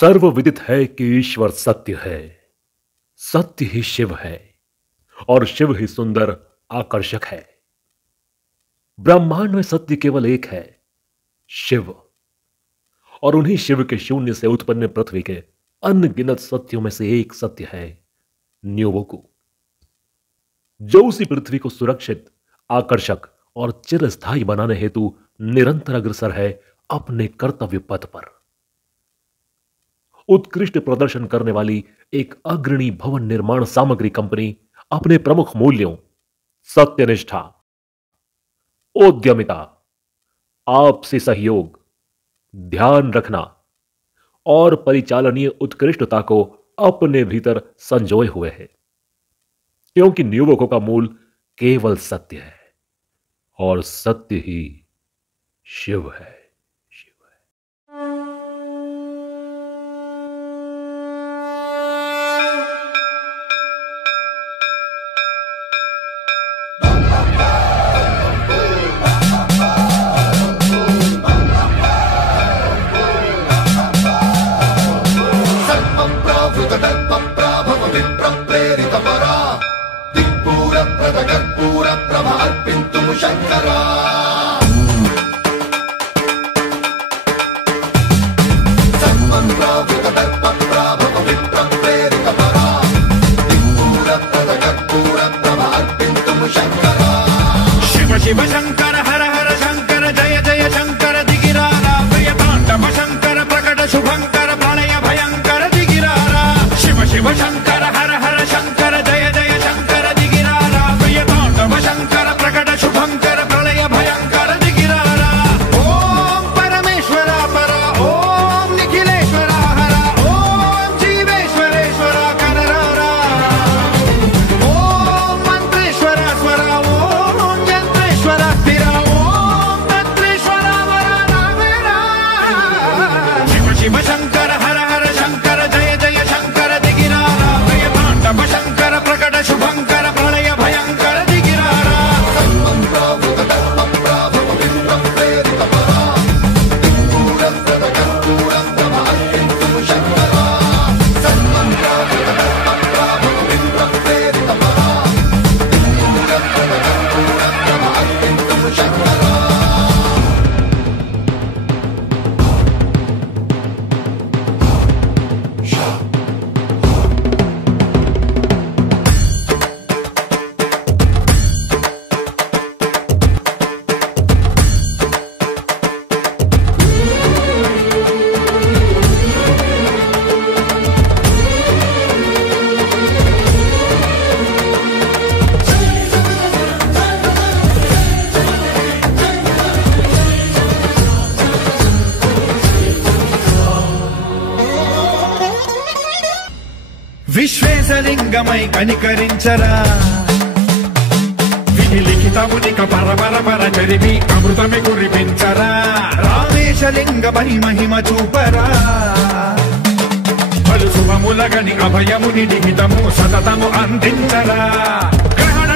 सर्वविदित है कि ईश्वर सत्य है, सत्य ही शिव है और शिव ही सुंदर आकर्षक है। ब्रह्मांड में सत्य केवल एक है, शिव, और उन्हीं शिव के शून्य से उत्पन्न पृथ्वी के अनगिनत सत्यों में से एक सत्य है न्योवोकू, जो उसी पृथ्वी को सुरक्षित, आकर्षक और चिरस्थायी बनाने हेतु निरंतर अग्रसर है अपने कर्तव्य पथ पर। उत्कृष्ट प्रदर्शन करने वाली एक अग्रणी भवन निर्माण सामग्री कंपनी अपने प्रमुख मूल्यों सत्यनिष्ठा, उद्यमिता, आपसी सहयोग, ध्यान रखना और परिचालनीय उत्कृष्टता को अपने भीतर संजोए हुए है, क्योंकि न्यूवोको का मूल केवल सत्य है और सत्य ही शिव है। शिव शंकर हर हर शंकर जय जय शंकर दिगिरारा प्रियतांडव शंकर प्रकट शुभंकर प्रणय भयंकर दिगिरारा शिव शिव शंकर हर हर शंकर जय जय शंकर दिगिरारा प्रियतांडव शंकर प्रकट शुभंकर प्रणय भयंकर दिगिरारा ओम परमेश्वरा परा ओम निखिलेश्वरा हरा ओम जीवेश्वरेश्वरा कररारा ओम मंत्रेश्वरा स्वरा ओम यंत्रेश्वरा स्थिरा ओम तंत्रेश्वरा वरा नामेरा शिव शिव शंकर हर हर शंकर जय जय शंकर दिगिरारा प्रियतांडव शंकर प्रकट शुभंकर प्रणय भयंकर दिगिरारा విశ్వేశలింగమై కనికరించరా విధి లిఖితమునిక పరపర పర చరివి అమృతమి కురిపించరా రామేశలింగమై మహిమ చూపరా పలు శుభములగని అభయముని నిహితము సతతము అందించరా గ్రహణ